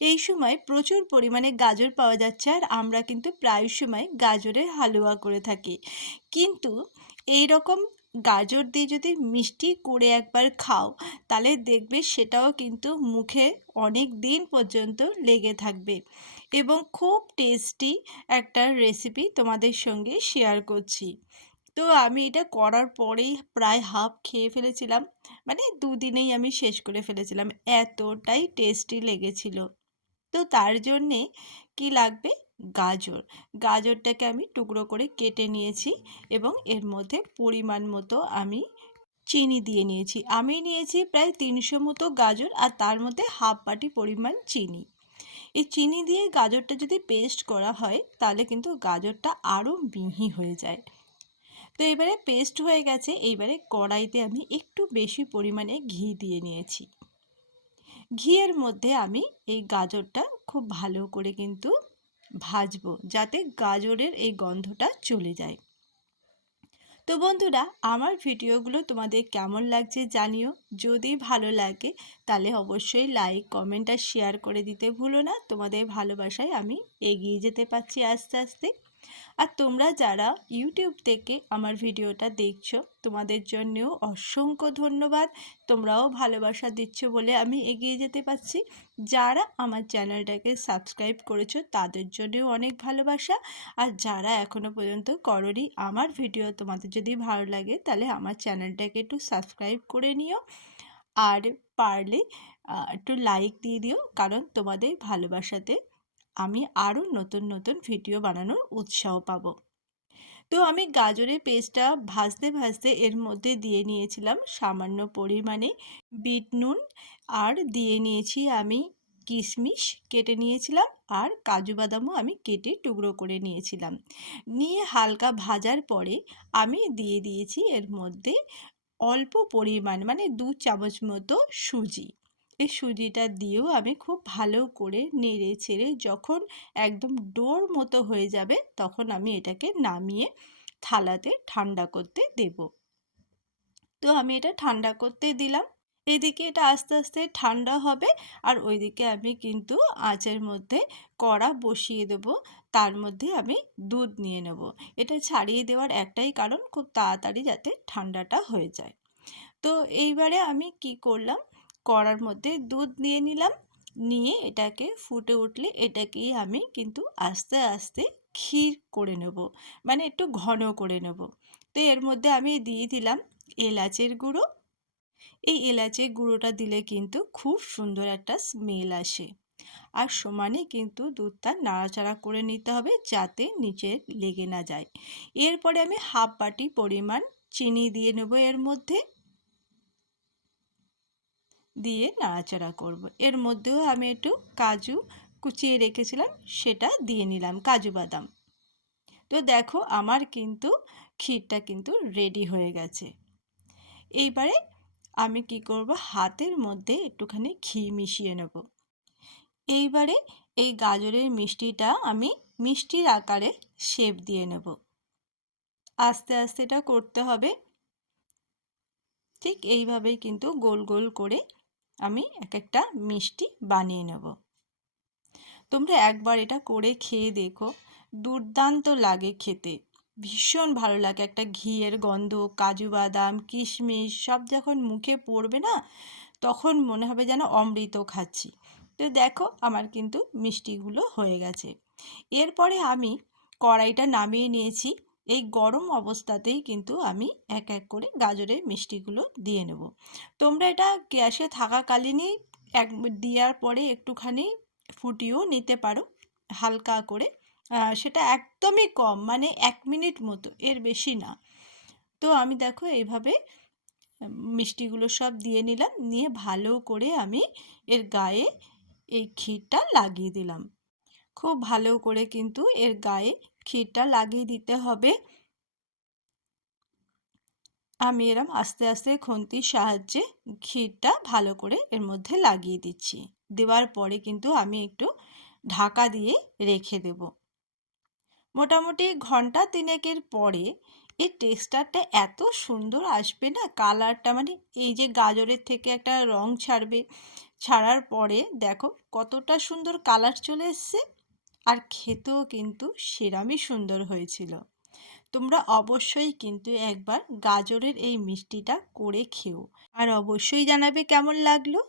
এই সময় প্রচুর পরিমাণে গাজর পাওয়া যাচ্ছে আর আমরা কিন্তু প্রায় সময় গাজরের হালুয়া করে থাকি। কিন্তু এই রকম গাজর দিয়ে যদি মিষ্টি করে একবার খাও তাহলে দেখবে সেটাও কিন্তু মুখে অনেক দিন পর্যন্ত লেগে থাকবে এবং খুব টেস্টি একটা রেসিপি তোমাদের সঙ্গে শেয়ার করছি। তো আমি এটা করার পরেই প্রায় হাফ খেয়ে ফেলেছিলাম, মানে দুদিনেই আমি শেষ করে ফেলেছিলাম, এতটাই টেস্টি লেগেছিল। তো তার জন্যে কি লাগবে, গাজর। গাজরটাকে আমি টুকরো করে কেটে নিয়েছি এবং এর মধ্যে পরিমাণ মতো আমি চিনি দিয়ে নিয়েছি। আমি নিয়েছি প্রায় 300 মতো গাজর আর তার মধ্যে হাফ বাটি পরিমাণ চিনি। এই চিনি দিয়ে গাজরটা যদি পেস্ট করা হয় তাহলে কিন্তু গাজরটা আরও মিহি হয়ে যায়। তো এবারে পেস্ট হয়ে গেছে, এইবারে কড়াইতে আমি একটু বেশি পরিমাণে ঘি দিয়ে নিয়েছি। ঘিয়ের মধ্যে আমি এই গাজরটা খুব ভালো করে কিন্তু ভাজবো যাতে গাজরের এই গন্ধটা চলে যায়। তো বন্ধুরা, আমার ভিডিওগুলো তোমাদের কেমন লাগছে জানিও। যদি ভালো লাগে তাহলে অবশ্যই লাইক, কমেন্ট আর শেয়ার করে দিতে ভুলো না। তোমাদের ভালোবাসায় আমি এগিয়ে যেতে পারছি আস্তে আস্তে। আর তোমরা যারা ইউটিউব থেকে আমার ভিডিওটা দেখছো তোমাদের জন্যেও অসংখ্য ধন্যবাদ। তোমরাও ভালোবাসা দিচ্ছ বলে আমি এগিয়ে যেতে পারছি। যারা আমার চ্যানেলটাকে সাবস্ক্রাইব করেছো তাদের জন্যেও অনেক ভালোবাসা। আর যারা এখনও পর্যন্ত করোনি, আমার ভিডিও তোমাদের যদি ভালো লাগে তাহলে আমার চ্যানেলটাকে একটু সাবস্ক্রাইব করে নিও। আর পারলে একটু লাইক দিয়ে দিও, কারণ তোমাদের ভালোবাসাতে আমি আরও নতুন নতুন ভিডিও বানানোর উৎসাহ পাবো। তো আমি গাজরের পেস্টটা ভাজতে ভাজতে এর মধ্যে দিয়ে নিয়েছিলাম সামান্য পরিমাণে বিট নুন, আর দিয়ে নিয়েছি আমি কিশমিশ কেটে নিয়েছিলাম, আর কাজু বাদামও আমি কেটে টুকরো করে নিয়েছিলাম। নিয়ে হালকা ভাজার পরে আমি দিয়ে দিয়েছি এর মধ্যে অল্প পরিমাণ, মানে 2 চামচ মতো সুজি। এই সুজিটা দিয়েও আমি খুব ভালো করে নেড়ে ছেড়ে যখন একদম ডোর মতো হয়ে যাবে তখন আমি এটাকে নামিয়ে থালাতে ঠান্ডা করতে দেব। তো আমি এটা ঠান্ডা করতে দিলাম। এদিকে এটা আস্তে আস্তে ঠান্ডা হবে আর ওইদিকে আমি কিন্তু আঁচের মধ্যে কড়া বসিয়ে দেব। তার মধ্যে আমি দুধ নিয়ে নেব। এটা ছাড়িয়ে দেওয়ার একটাই কারণ, খুব তাড়াতাড়ি যাতে ঠান্ডাটা হয়ে যায়। তো এইবারে আমি কি করলাম, কড়ার মধ্যে দুধ নিয়ে নিলাম। নিয়ে এটাকে ফুটে উঠলে এটাকেই আমি কিন্তু আস্তে আস্তে ক্ষীর করে নেব, মানে একটু ঘন করে নেব। তো এর মধ্যে আমি দিয়ে দিলাম এলাচের গুঁড়ো। এই এলাচের গুঁড়োটা দিলে কিন্তু খুব সুন্দর একটা স্মেল আসে। আর সমানে কিন্তু দুধটা নাড়াচাড়া করে নিতে হবে যাতে নিচে লেগে না যায়। এরপরে আমি হাফ বাটি পরিমাণ চিনি দিয়ে নেব এর মধ্যে, দিয়ে নাড়াচাড়া করব। এর মধ্যেও আমি একটু কাজু কুচিয়ে রেখেছিলাম সেটা দিয়ে নিলাম, কাজু বাদাম। তো দেখো আমার কিন্তু ক্ষীরটা কিন্তু রেডি হয়ে গেছে। এইবারে আমি কি করব, হাতের মধ্যে একটুখানি ঘি মিশিয়ে নেব। এইবারে এই গাজরের মিষ্টিটা আমি মিষ্টির আকারে শেপ দিয়ে নেব। আস্তে আস্তে এটা করতে হবে। ঠিক এইভাবেই কিন্তু গোল গোল করে আমি এক একটা মিষ্টি বানিয়ে নেব। তোমরা একবার এটা করে খেয়ে দেখো, দুর্দান্ত লাগে খেতে, ভীষণ ভালো লাগে। একটা ঘিয়ের গন্ধ, কাজু বাদাম, কিশমিশ সব যখন মুখে পড়বে না তখন মনে হবে যেন অমৃত খাচ্ছি। তো দেখো আমার কিন্তু মিষ্টিগুলো হয়ে গেছে। এরপরে আমি কড়াইটা নামিয়ে নিয়েছি। এই গরম অবস্থাতেই কিন্তু আমি এক এক করে গাজরের মিষ্টিগুলো দিয়ে নেব। তোমরা এটা গ্যাসে থাকাকালীনই এক দেওয়ার পরে একটুখানি ফুটিয়েও নিতে পারো হালকা করে। সেটা একদমই কম, মানে 1 মিনিট মতো, এর বেশি না। তো আমি দেখো এইভাবে মিষ্টিগুলো সব দিয়ে নিলাম, নিয়ে ভালো করে আমি এর গায়ে এই ক্ষীরটা লাগিয়ে দিলাম। খুব ভালো করে কিন্তু এর গায়ে ক্ষীরটা লাগিয়ে দিতে হবে। আমি এরম আস্তে আস্তে খুন্তির সাহায্যে ক্ষীরটা ভালো করে এর মধ্যে লাগিয়ে দিচ্ছি। দেওয়ার পরে কিন্তু আমি একটু ঢাকা দিয়ে রেখে দেব। মোটামুটি ঘন্টা তিনেকের পরে এর টেক্সচারটা এত সুন্দর আসবে না, কালারটা, মানে এই যে গাজরের থেকে একটা রং ছাড়বে, ছাড়ার পরে দেখো কতটা সুন্দর কালার চলে এসছে, আর খেতেও কিন্তু সেরামই সুন্দর হয়েছিল। তোমরা অবশ্যই কিন্তু একবার গাজরের এই মিষ্টিটা করে খেও, আর অবশ্যই জানাবে কেমন লাগলো।